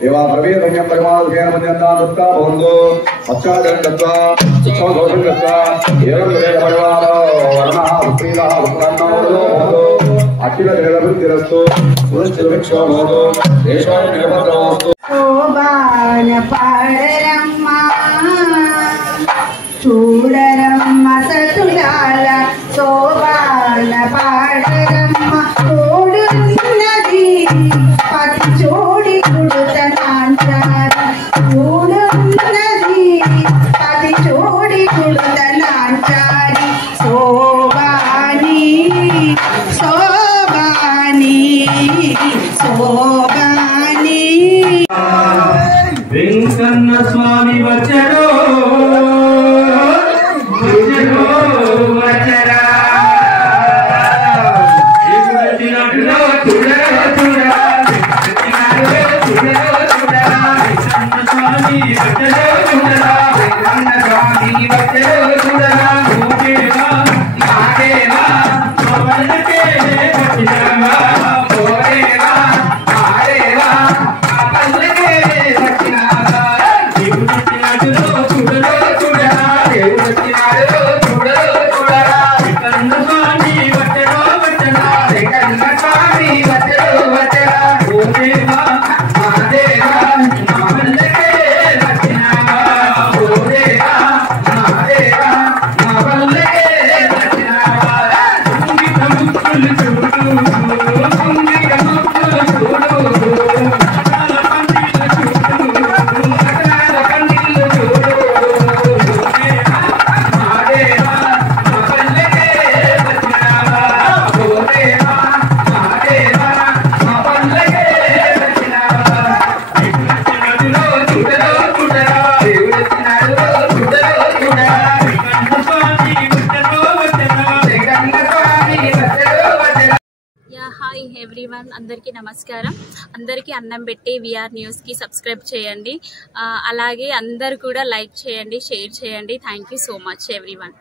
देवा प्रवेदन्यं परिमाणेन मन्यन्ता दत्ता भवन्तु पश्चादं दत्ता सुखदोषं दत्ता एवं वेद परिवारो वर्णः पुत्रीः पुत्रन्नो भवन्तु अखिल देववृत्तिरस्तु सुरक्षो भवतु देशो निरपत्रमस्तु शोभान पाडरम्मा చూడరమ్మ సతులాల శోభాన పాడరమ్మ తోడున్నది పతి జోడి కుడుతనాంచారి తోడున్నది పతి జోడి కుడుతనాంచారి శోభాని శోభాని శోభాని వెంకన్న స్వామి వచ్చాడు హాయ్ ఎవ్రీవన్, అందరికీ నమస్కారం. అందరికీ అన్నం పెట్టి విఆర్ న్యూస్కి సబ్స్క్రైబ్ చేయండి. అలాగే అందరు కూడా లైక్ చేయండి, షేర్ చేయండి. Thank you so much everyone.